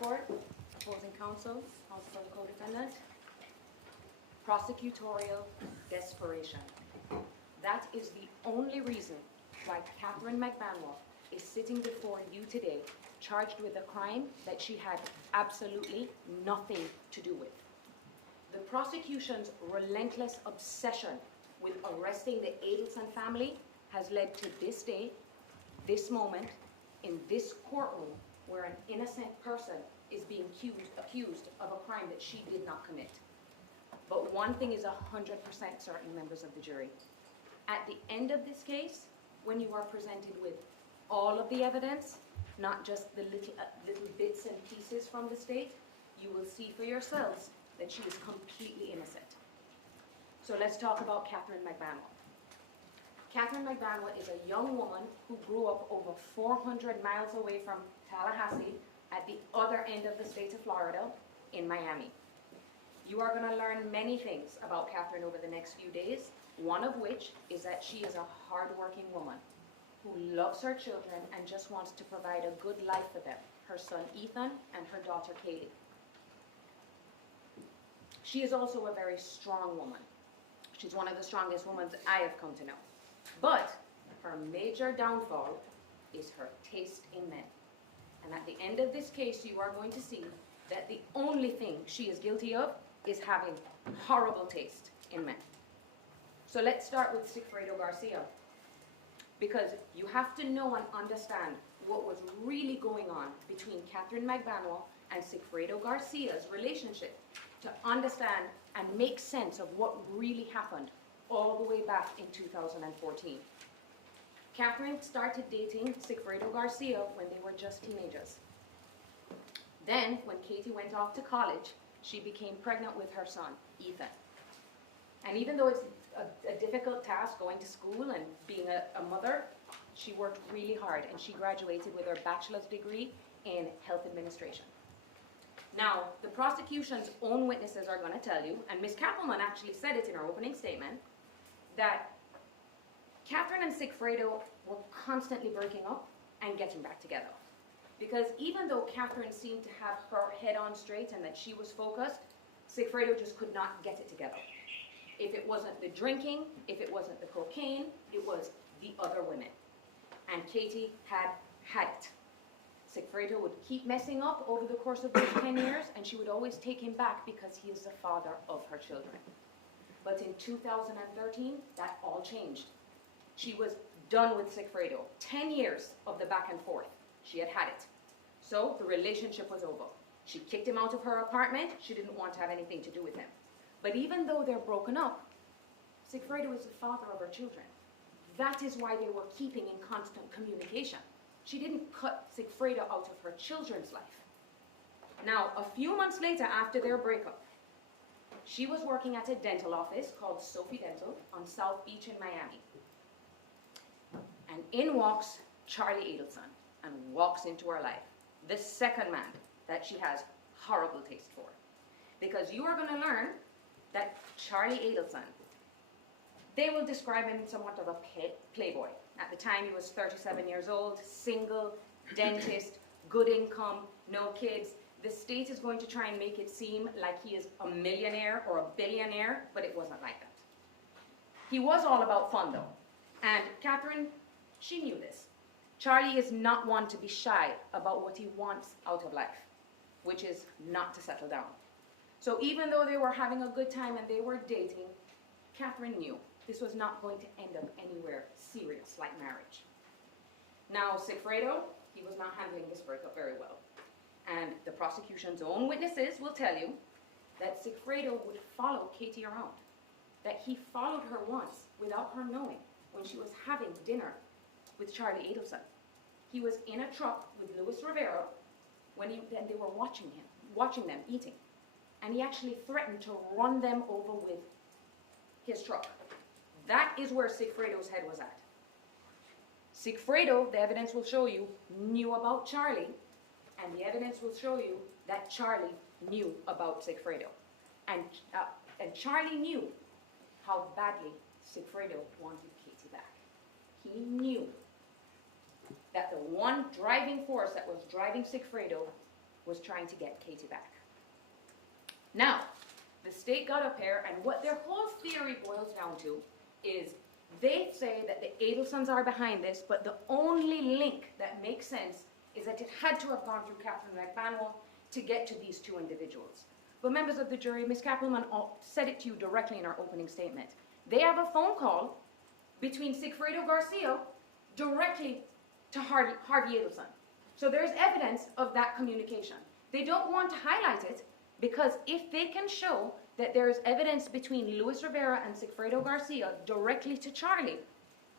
court, opposing counsel, counsel for the co-defendant. Prosecutorial desperation. That is the only reason why Katherine Magbanua is sitting before you today, charged with a crime that she had absolutely nothing to do with. The prosecution's relentless obsession with arresting the Adelson family has led to this day, this moment, in this courtroom, where an innocent person is being accused of a crime that she did not commit. But one thing is 100% certain, members of the jury. At the end of this case, when you are presented with all of the evidence, not just the little bits and pieces from the state, you will see for yourselves that she is completely innocent. So let's talk about Katherine Magbanua. Katherine Magbanua is a young woman who grew up over 400 miles away from Tallahassee at the other end of the state of Florida in Miami. You are going to learn many things about Katherine over the next few days, one of which is that she is a hardworking woman who loves her children and just wants to provide a good life for them, her son Ethan and her daughter Katie. She is also a very strong woman. She's one of the strongest women I have come to know. But her major downfall is her taste in men. And at the end of this case, you are going to see that the only thing she is guilty of is having horrible taste in men. So let's start with Sigfredo Garcia, because you have to know and understand what was really going on between Katherine Magbanua and Sigfredo Garcia's relationship to understand and make sense of what really happened all the way back in 2014. Katherine started dating Sigfredo Garcia when they were just teenagers. Then, when Katie went off to college, she became pregnant with her son, Ethan. And even though it's a difficult task going to school and being a mother, she worked really hard, and she graduated with her bachelor's degree in health administration. Now, the prosecution's own witnesses are going to tell you, and Ms. Kappelman actually said it in her opening statement, that Katherine and Sigfredo were constantly breaking up and getting back together. Because even though Katherine seemed to have her head on straight and that she was focused, Sigfredo just could not get it together. If it wasn't the drinking, if it wasn't the cocaine, it was the other women. And Katie had it. Sigfredo would keep messing up over the course of those 10 years, and she would always take him back because he is the father of her children. But in 2013, that all changed. She was done with Sigfredo. 10 years of the back and forth. She had it. So the relationship was over. She kicked him out of her apartment. She didn't want to have anything to do with him. But even though they're broken up, Sigfredo is the father of her children. That is why they were keeping in constant communication. She didn't cut Sigfredo out of her children's life. Now, a few months later after their breakup, she was working at a dental office called Sophie Dental on South Beach in Miami. And in walks Charlie Adelson and walks into her life. The second man that she has horrible taste for. Because you are going to learn that Charlie Adelson, they will describe him somewhat of a playboy. At the time, he was 37 years old, single, dentist, good income, no kids. The state is going to try and make it seem like he is a millionaire or a billionaire, but it wasn't like that. He was all about fun, though. And Katherine, she knew this. Charlie is not one to be shy about what he wants out of life, which is not to settle down. So even though they were having a good time and they were dating, Katherine knew this was not going to end up anywhere serious like marriage. Now, Sigfredo, he was not handling this breakup very well. And the prosecution's own witnesses will tell you that Sigfredo would follow Katie around, that he followed her once without her knowing when she was having dinner with Charlie Adelson. He was in a truck with Luis Rivera when they were watching them eating. And he actually threatened to run them over with his truck. That is where Sigfredo's head was at. Sigfredo, the evidence will show you, knew about Charlie, and the evidence will show you that Charlie knew about Sigfredo. And Charlie knew how badly Sigfredo wanted Katie back. He knew that the one driving force that was driving Sigfredo was trying to get Katie back. Now, the state got up here, and what their whole theory boils down to is they say that the Adelsons are behind this, but the only link that makes sense is that it had to have gone through Katherine Magbanua to get to these two individuals. But members of the jury, Ms. Kappelman said it to you directly in her opening statement. They have a phone call between Sigfredo Garcia directly to Harvey Adelson. So there's evidence of that communication. They don't want to highlight it because if they can show that there is evidence between Luis Rivera and Sigfredo Garcia directly to Charlie,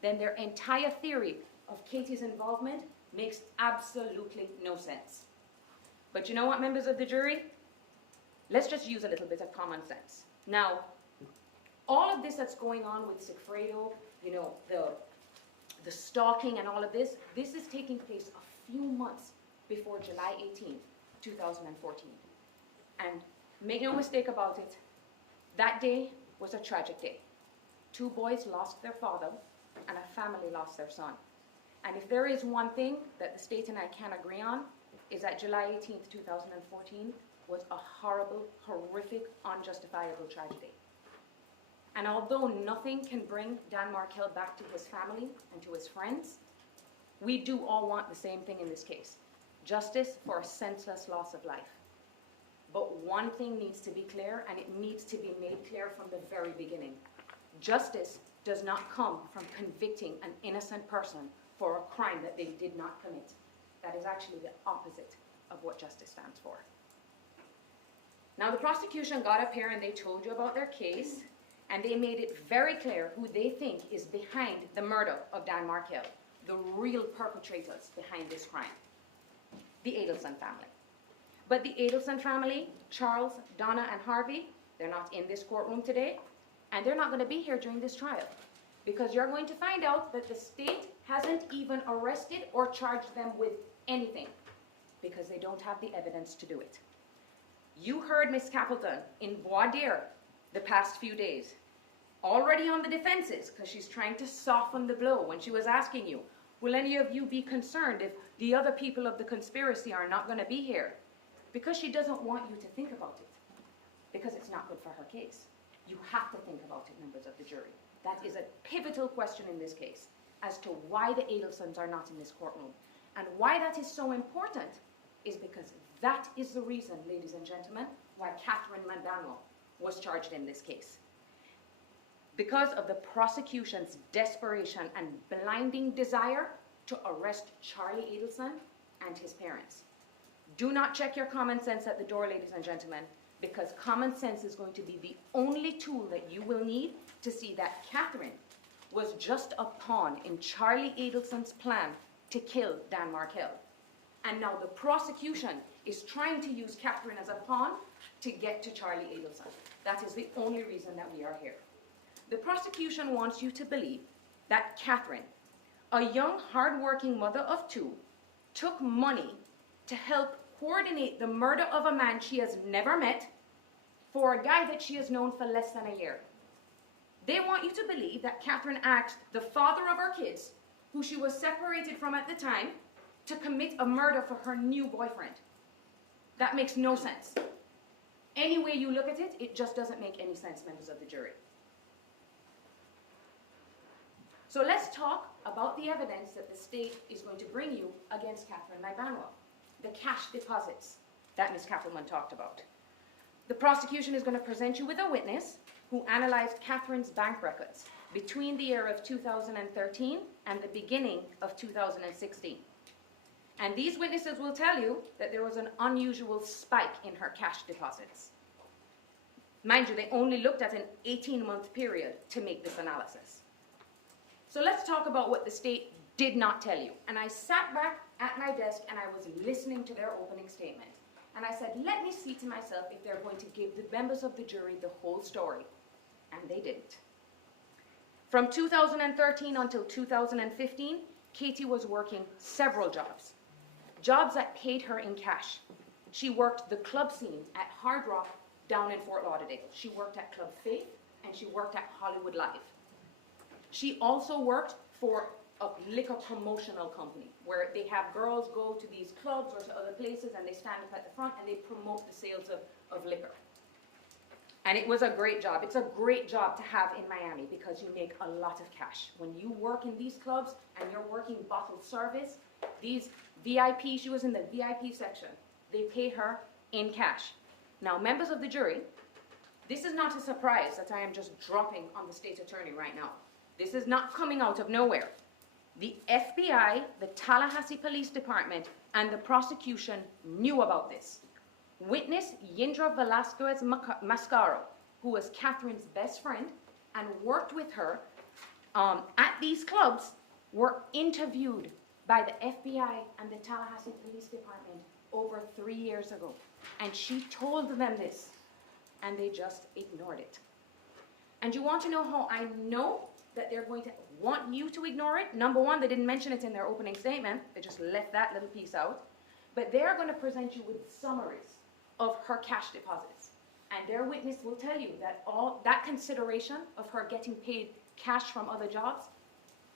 then their entire theory of Katie's involvement makes absolutely no sense. But you know what, members of the jury? Let's just use a little bit of common sense. Now, all of this that's going on with Sigfredo, you know, the stalking and all of this is taking place a few months before July 18th, 2014. And make no mistake about it, that day was a tragic day. 2 boys lost their father, and a family lost their son. And if there is one thing that the state and I can agree on, is that July 18th, 2014 was a horrible, horrific, unjustifiable tragedy. And although nothing can bring Dan Markel back to his family and to his friends, we do all want the same thing in this case: justice for a senseless loss of life. But one thing needs to be clear, and it needs to be made clear from the very beginning. Justice does not come from convicting an innocent person for a crime that they did not commit. That is actually the opposite of what justice stands for. Now, the prosecution got up here and they told you about their case, and they made it very clear who they think is behind the murder of Dan Markel, the real perpetrators behind this crime: the Adelson family. But the Adelson family, Charles, Donna, and Harvey, they're not in this courtroom today, and they're not going to be here during this trial, because you're going to find out that the state hasn't even arrested or charged them with anything, because they don't have the evidence to do it. You heard Ms. Capleton in voir dire the past few days, already on the defenses, because she's trying to soften the blow when she was asking you, will any of you be concerned if the other people of the conspiracy are not going to be here? Because she doesn't want you to think about it, because it's not good for her case. You have to think about it, members of the jury. That is a pivotal question in this case, as to why the Adelsons are not in this courtroom. And why that is so important is because that is the reason, ladies and gentlemen, why Katherine Magbanua was charged in this case. Because of the prosecution's desperation and blinding desire to arrest Charlie Adelson and his parents. Do not check your common sense at the door, ladies and gentlemen, because common sense is going to be the only tool that you will need to see that Katherine was just a pawn in Charlie Adelson's plan to kill Dan Markel. And now the prosecution is trying to use Katherine as a pawn to get to Charlie Adelson. That is the only reason that we are here. The prosecution wants you to believe that Katherine, a young, hard-working mother of 2, took money to help coordinate the murder of a man she has never met for a guy that she has known for less than a year. They want you to believe that Katherine asked the father of her kids, who she was separated from at the time, to commit a murder for her new boyfriend. That makes no sense. Any way you look at it, it just doesn't make any sense, members of the jury. So let's talk about the evidence that the state is going to bring you against Katherine Magbanua. The cash deposits that Ms. Kappelman talked about. The prosecution is going to present you with a witness who analyzed Katherine's bank records between the year of 2013 and the beginning of 2016. And these witnesses will tell you that there was an unusual spike in her cash deposits. Mind you, they only looked at an 18-month period to make this analysis. So let's talk about what the state did not tell you. And I sat back at my desk and I was listening to their opening statement. And I said, let me see to myself if they're going to give the members of the jury the whole story. And they didn't. From 2013 until 2015, Katie was working several jobs. Jobs that paid her in cash. She worked the club scene at Hard Rock down in Fort Lauderdale. She worked at Club Faith and she worked at Hollywood Live. She also worked for a liquor promotional company where they have girls go to these clubs or to other places and they stand up at the front and they promote the sales of liquor. And it was a great job. It's a great job to have in Miami because you make a lot of cash. When you work in these clubs and you're working bottle service, these VIP, she was in the VIP section, they pay her in cash. Now, members of the jury, this is not a surprise that I am just dropping on the state attorney right now. This is not coming out of nowhere. The FBI, the Tallahassee Police Department, and the prosecution knew about this. Witness Yindra Velasquez Mascaro, who was Katherine's best friend and worked with her at these clubs, were interviewed by the FBI and the Tallahassee Police Department over 3 years ago. And she told them this, and they just ignored it. And you want to know how I know that they're going to want you to ignore it? Number one, they didn't mention it in their opening statement. They just left that little piece out. But they're going to present you with summaries of her cash deposits. And their witness will tell you that all that consideration of her getting paid cash from other jobs,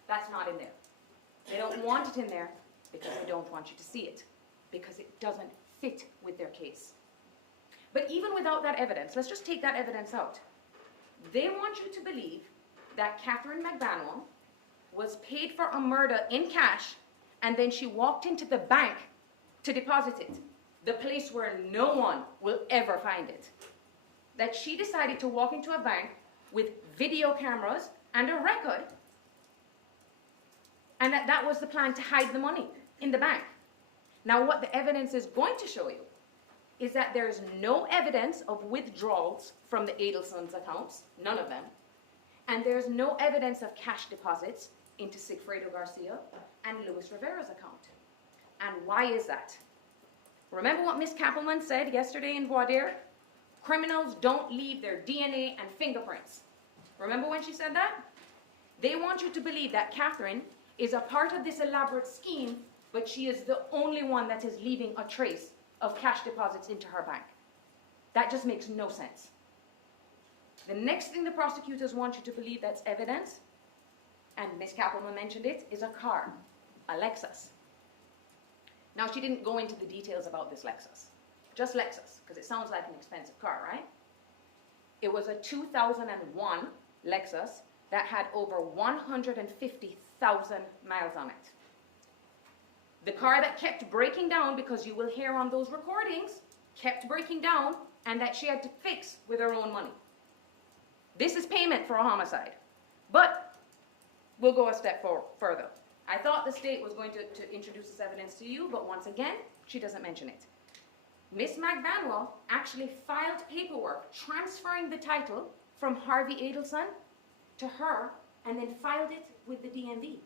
that's not in there. They don't want it in there because they don't want you to see it, because it doesn't fit with their case. But even without that evidence, let's just take that evidence out. They want you to believe that Katherine Magbanua was paid for a murder in cash and then she walked into the bank to deposit it, the place where no one will ever find it. That she decided to walk into a bank with video cameras and a record, and that was the plan to hide the money in the bank. Now, what the evidence is going to show you is that there is no evidence of withdrawals from the Adelson's accounts, none of them, and there's no evidence of cash deposits into Sigfredo Garcia and Luis Rivera's account. And why is that? Remember what Ms. Kappelman said yesterday in voir dire? Criminals don't leave their DNA and fingerprints. Remember when she said that? They want you to believe that Katherine is a part of this elaborate scheme, but she is the only one that is leaving a trace of cash deposits into her bank. That just makes no sense. The next thing the prosecutors want you to believe that's evidence, and Ms. Kappelman mentioned it, is a car, a Lexus. Now, she didn't go into the details about this Lexus. Just Lexus, because it sounds like an expensive car, right? It was a 2001 Lexus that had over 150,000 miles on it. The car that kept breaking down, because you will hear on those recordings, kept breaking down, and that she had to fix with her own money. This is payment for a homicide. But we'll go a step further. I thought the state was going to introduce this evidence to you, but once again, she doesn't mention it. Ms. Magbanua actually filed paperwork transferring the title from Harvey Adelson to her, and then filed it with the DMV,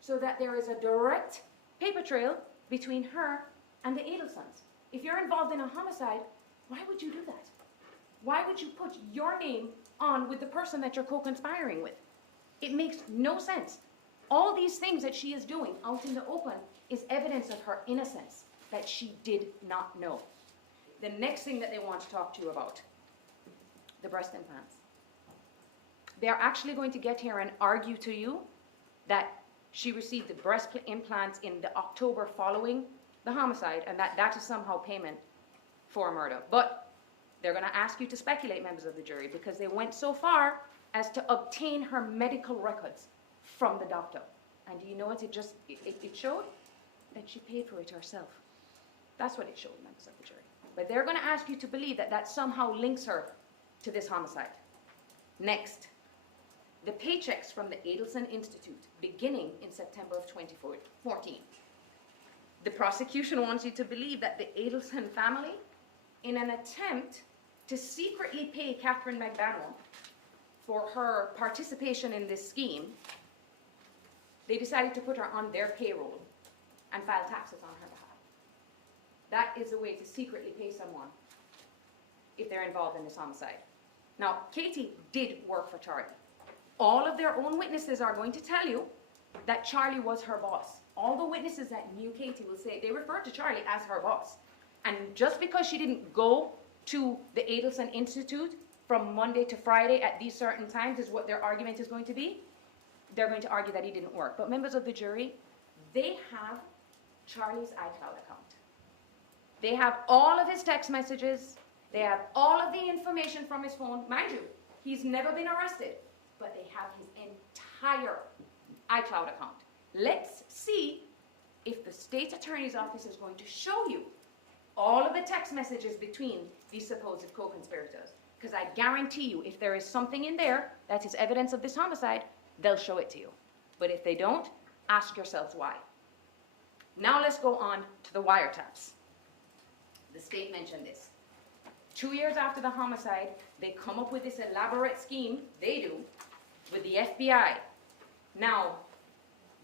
so that there is a direct paper trail between her and the Adelsons. If you're involved in a homicide, why would you do that? Why would you put your name on with the person that you're co-conspiring with? It makes no sense. All these things that she is doing out in the open is evidence of her innocence, that she did not know. The next thing that they want to talk to you about, the breast implants. They're actually going to get here and argue to you that she received the breast implants in the October following the homicide, and that is somehow payment for murder. But they're going to ask you to speculate, members of the jury, because they went so far as to obtain her medical records from the doctor. And do you know what it showed? That she paid for it herself. That's what it showed, members of the jury. But they're going to ask you to believe that that somehow links her to this homicide. Next, the paychecks from the Adelson Institute beginning in September of 2014. The prosecution wants you to believe that the Adelson family, in an attempt to secretly pay Katherine Magbanua for her participation in this scheme, they decided to put her on their payroll and file taxes on her behalf. That is a way to secretly pay someone if they're involved in this homicide. Now, Katie did work for Charlie. All of their own witnesses are going to tell you that Charlie was her boss. All the witnesses that knew Katie will say they referred to Charlie as her boss. And just because she didn't go to the Adelson Institute from Monday to Friday at these certain times is what their argument is going to be. they're going to argue that he didn't work. But members of the jury, they have Charlie's iCloud account. They have all of his text messages. They have all of the information from his phone. Mind you, he's never been arrested, but they have his entire iCloud account. Let's see if the state attorney's office is going to show you all of the text messages between these supposed co-conspirators. Because I guarantee you, if there is something in there that is evidence of this homicide, they'll show it to you. But if they don't, ask yourselves why. Now let's go on to the wiretaps. The state mentioned this. 2 years after the homicide, they come up with this elaborate scheme, they do, with the FBI. Now,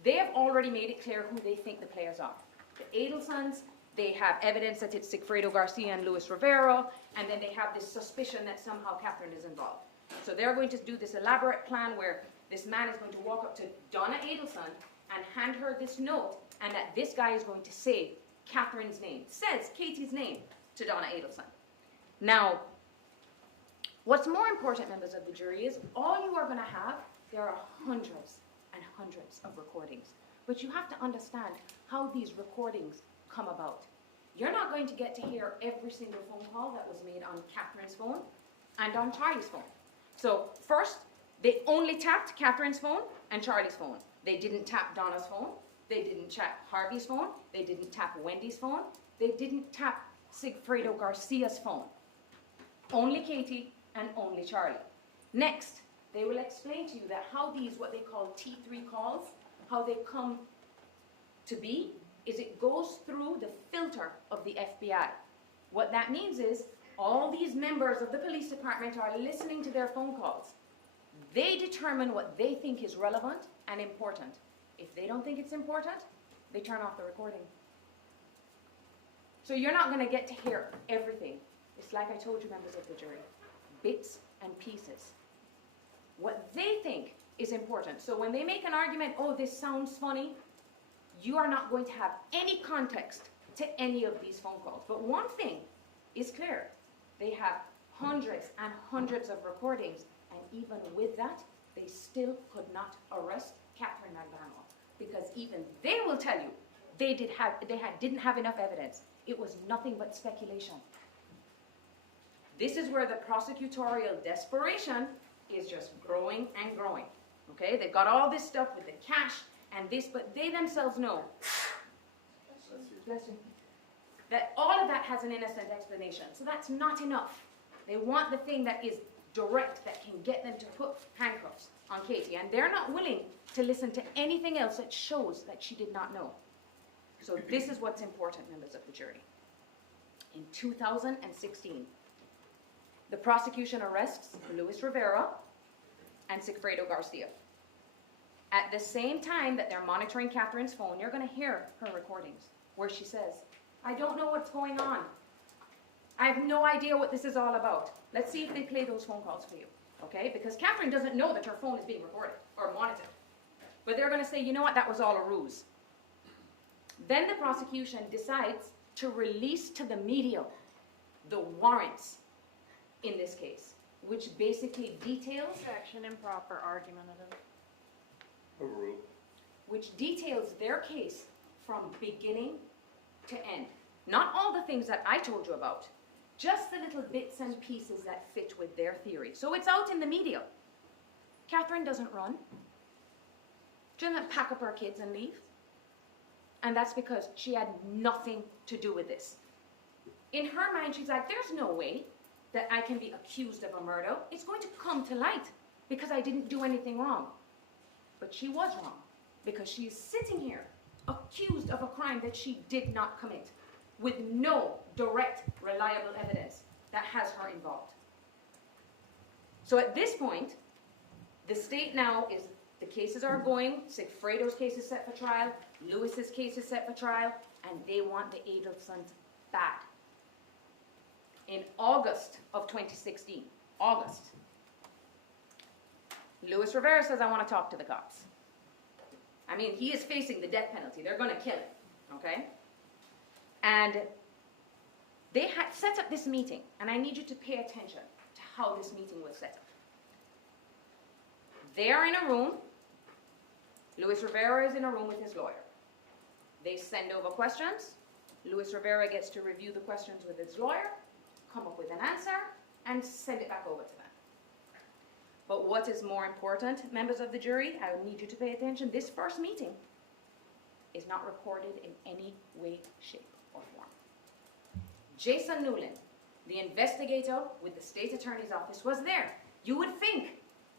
they have already made it clear who they think the players are. The Adelsons, they have evidence that it's Sigfredo Garcia and Luis Rivera, and then they have this suspicion that somehow Katherine is involved. So they're going to do this elaborate plan where this man is going to walk up to Donna Adelson and hand her this note, and that this guy is going to say Katherine's name, says Katie's name to Donna Adelson. Now, what's more important, members of the jury, is all you are going to have, there are hundreds and hundreds of recordings. But you have to understand how these recordings come about. You're not going to get to hear every single phone call that was made on Katherine's phone and on Charlie's phone. So first, they only tapped Katherine's phone and Charlie's phone. They didn't tap Donna's phone. They didn't tap Harvey's phone. They didn't tap Wendy's phone. They didn't tap Sigfredo Garcia's phone. Only Katie and only Charlie. Next, they will explain to you that how these, what they call T3 calls, how they come to be, is it goes through the filter of the FBI. What that means is all these members of the police department are listening to their phone calls. They determine what they think is relevant and important. If they don't think it's important, they turn off the recording. So you're not going to get to hear everything. It's like I told you, members of the jury, bits and pieces. What they think is important. So when they make an argument, oh, this sounds funny, you are not going to have any context to any of these phone calls. But one thing is clear. They have hundreds and hundreds of recordings, and even with that, they still could not arrest Katherine Magbanua, because even they will tell you they didn't have enough evidence. It was nothing but speculation. This is where the prosecutorial desperation is just growing and growing. Okay, they've got all this stuff with the cash and this, but they themselves know that all of that has an innocent explanation. So that's not enough. They want the thing that is direct, that can get them to put handcuffs on Katie, and they're not willing to listen to anything else that shows that she did not know. So this is what's important, members of the jury. In 2016, the prosecution arrests Luis Rivera and Sigfredo Garcia. At the same time that they're monitoring Katherine's phone, you're going to hear her recordings where she says, I don't know what's going on. I have no idea what this is all about. Let's see if they play those phone calls for you, okay? Because Katherine doesn't know that her phone is being recorded or monitored. But they're going to say, you know what, that was all a ruse. Then the prosecution decides to release to the media the warrants in this case, which basically details... Objection, improper argument of it. Overruled. Which details their case from beginning to end. Not all the things that I told you about, just the little bits and pieces that fit with their theory. So it's out in the media. Katherine doesn't run. She doesn't pack up her kids and leave. And that's because she had nothing to do with this. In her mind, she's like, there's no way that I can be accused of a murder. It's going to come to light because I didn't do anything wrong. But she was wrong, because she is sitting here accused of a crime that she did not commit, with no direct, reliable evidence that has her involved. So at this point, the state now is, the cases are going, Sigfredo's case is set for trial, Lewis's case is set for trial, and they want the Adelsons bad. In August of 2016, August, Luis Rivera says, I want to talk to the cops. I mean, he is facing the death penalty. They're going to kill him, okay? And they had set up this meeting, and I need you to pay attention to how this meeting was set up. They are in a room Luis Rivera is in a room with his lawyer. They send over questions. Luis Rivera gets to review the questions with his lawyer, come up with an answer, and send it back over to them. But what is more important, members of the jury, I need you to pay attention. This first meeting is not recorded in any way, shape, or form. Jason Newland, the investigator with the state attorney's office, was there. You would think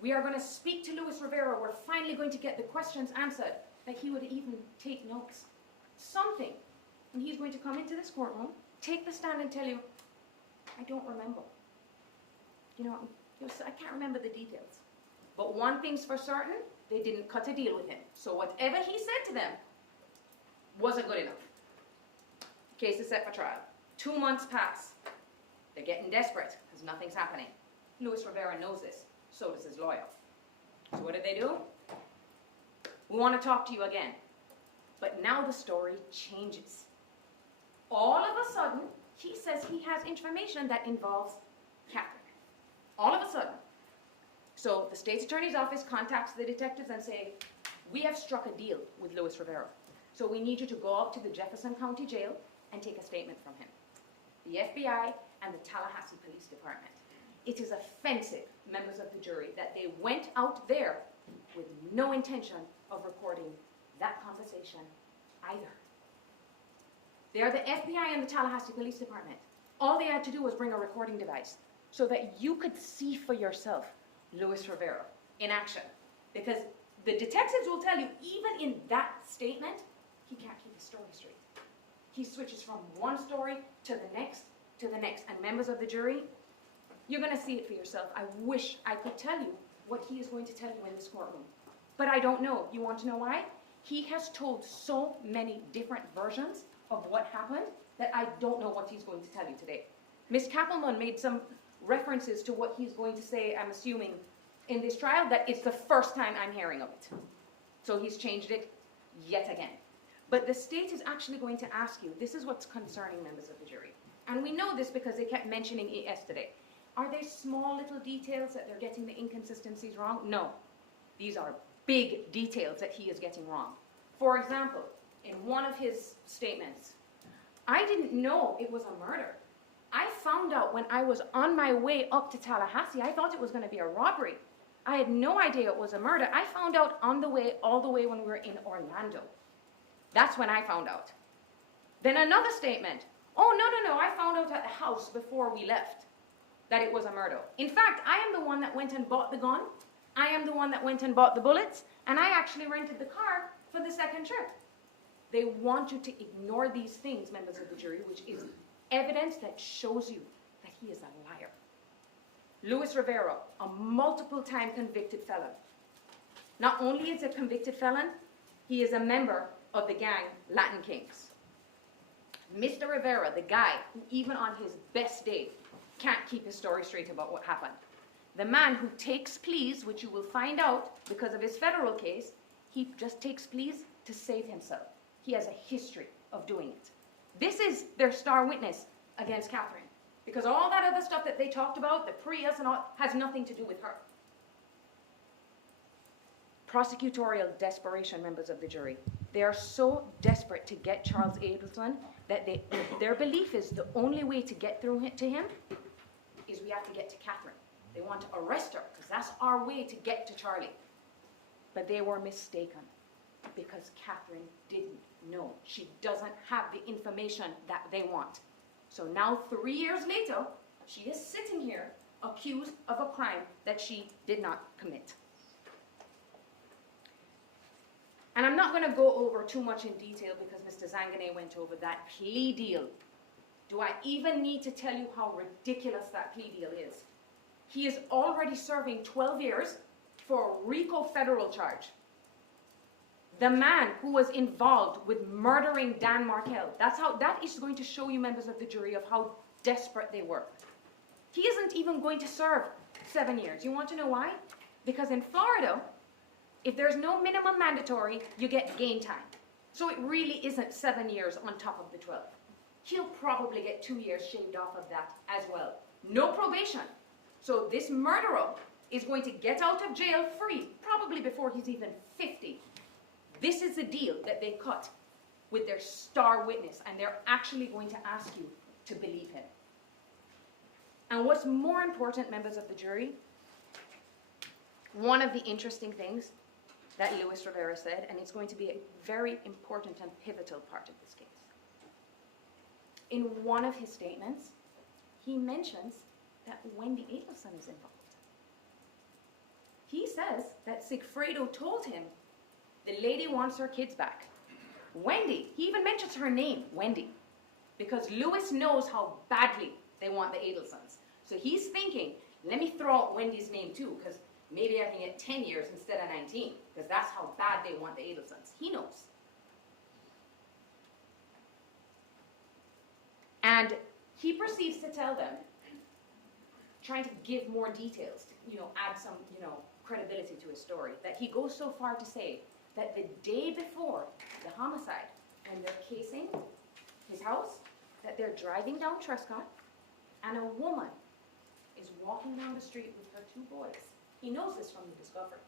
we are going to speak to Luis Rivera, we're finally going to get the questions answered, that he would even take notes. Something. And he's going to come into this courtroom, take the stand and tell you, I don't remember. You know, I can't remember the details. But one thing's for certain, they didn't cut a deal with him. So whatever he said to them wasn't good enough. Case is set for trial. 2 months pass. They're getting desperate because nothing's happening. Luis Rivera knows this. So does his lawyer. So what do? We want to talk to you again. But now the story changes. All of a sudden, he says he has information that involves Katherine. All of a sudden. So the state's attorney's office contacts the detectives and say, we have struck a deal with Luis Rivera. So we need you to go up to the Jefferson County Jail and take a statement from him. The FBI and the Tallahassee Police Department. It is offensive, members of the jury, that they went out there with no intention of recording that conversation either. They are the FBI and the Tallahassee Police Department. All they had to do was bring a recording device so that you could see for yourself Luis Rivera in action. Because the detectives will tell you, even in that statement, he can't keep his story straight. He switches from one story to the next, and members of the jury, you're going to see it for yourself. I wish I could tell you what he is going to tell you in this courtroom. But I don't know. You want to know why? He has told so many different versions of what happened that I don't know what he's going to tell you today. Ms. Kappelman made some references to what he's going to say, I'm assuming, in this trial, that it's the first time I'm hearing of it. So he's changed it yet again. But the state is actually going to ask you, this is what's concerning members of the jury. And we know this because they kept mentioning it yesterday. Are they small little details that they're getting the inconsistencies wrong? No. These are big details that he is getting wrong. For example, in one of his statements, I didn't know it was a murder. I found out when I was on my way up to Tallahassee. I thought it was going to be a robbery. I had no idea it was a murder. I found out on the way, all the way when we were in Orlando. That's when I found out. Then another statement. Oh, no, I found out at the house before we left that it was a murder. In fact, I am the one that went and bought the gun. I am the one that went and bought the bullets. And I actually rented the car for the second trip. They want you to ignore these things, members of the jury, which is evidence that shows you that he is a liar. Luis Rivera, a multiple-time convicted felon. Not only is he a convicted felon, he is a member of the gang Latin Kings. Mr. Rivera, the guy who even on his best day can't keep his story straight about what happened. The man who takes pleas, which you will find out because of his federal case, he just takes pleas to save himself. He has a history of doing it. This is their star witness against Katherine. Because all that other stuff that they talked about, the Prius and all, has nothing to do with her. Prosecutorial desperation, members of the jury. They are so desperate to get Charles Adelson that their belief is the only way to get through to him is we have to get to Katherine. They want to arrest her because that's our way to get to Charlie. But they were mistaken because Katherine didn't know. She doesn't have the information that they want. So now 3 years later, she is sitting here accused of a crime that she did not commit. And I'm not going to go over too much in detail because Mr. Zangané went over that plea deal. Do I even need to tell you how ridiculous that plea deal is? He is already serving 12 years for a RICO federal charge. The man who was involved with murdering Dan Markel, that is going to show you, members of the jury, of how desperate they were. He isn't even going to serve 7 years. You want to know why? Because in Florida, if there's no minimum mandatory, you get gain time. So it really isn't 7 years on top of the 12. He'll probably get 2 years shaved off of that as well. No probation. So this murderer is going to get out of jail free, probably before he's even 50. This is the deal that they cut with their star witness, and they're actually going to ask you to believe him. And what's more important, members of the jury, one of the interesting things that Luis Rivera said, and it's going to be a very important and pivotal part of this case. In one of his statements, he mentions that Wendy Adelson is involved. He says that Sigfredo told him the lady wants her kids back. Wendy, he even mentions her name, Wendy, because Luis knows how badly they want the Adelsons. So he's thinking, let me throw out Wendy's name too, because maybe I can get 10 years instead of 19, because that's how bad they want the Adelsons. He knows. And he proceeds to tell them, trying to give more details, add some, credibility to his story, that he goes so far to say that the day before the homicide, when they're casing his house, that they're driving down Trescott, and a woman is walking down the street with her 2 boys. He knows this from the discovery.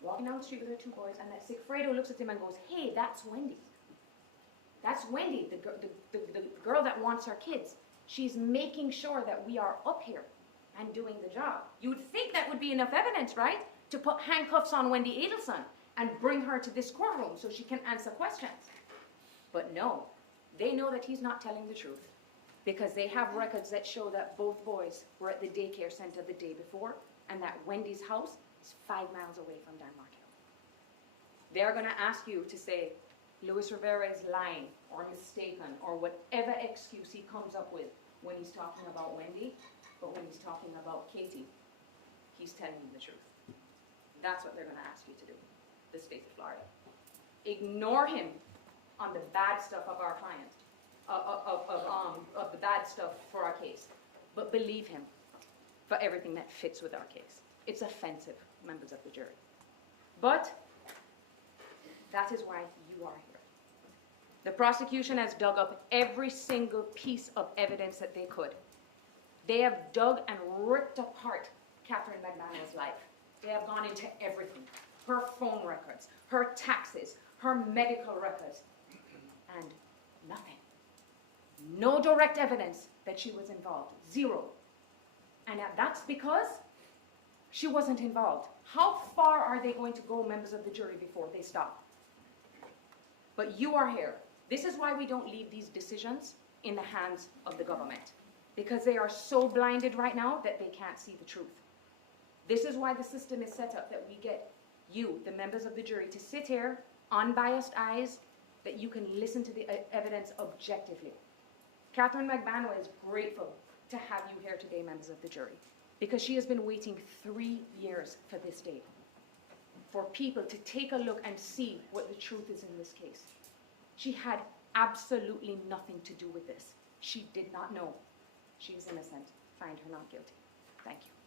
Walking down the street with her 2 boys, and that Sigfredo looks at him and goes, hey, that's Wendy. That's Wendy, the girl that wants our kids. She's making sure that we are up here and doing the job. You would think that would be enough evidence, right? To put handcuffs on Wendy Adelson and bring her to this courtroom so she can answer questions. But no, they know that he's not telling the truth, because they have records that show that both boys were at the daycare center the day before, and that Wendy's house is 5 miles away from Dan Markel. They're going to ask you to say, Luis Rivera is lying or mistaken or whatever excuse he comes up with when he's talking about Wendy, but when he's talking about Katie, he's telling you the truth. That's what they're going to ask you to do, the state of Florida. Ignore him on the bad stuff of our client, of the bad stuff for our case, but believe him for everything that fits with our case. It's offensive, members of the jury. But that is why you are here. The prosecution has dug up every single piece of evidence that they could. They have dug and ripped apart Katherine Magbanua's life. They have gone into everything. Her phone records, her taxes, her medical records, and nothing. No direct evidence that she was involved. 0. And that's because she wasn't involved. How far are they going to go, members of the jury, before they stop? But you are here. This is why we don't leave these decisions in the hands of the government, because they are so blinded right now that they can't see the truth. This is why the system is set up, that we get you, the members of the jury, to sit here, unbiased eyes, that you can listen to the evidence objectively. Katherine Magbanua is grateful to have you here today, members of the jury, because she has been waiting 3 years for this day, for people to take a look and see what the truth is in this case. She had absolutely nothing to do with this. She did not know. She is innocent. Find her not guilty. Thank you.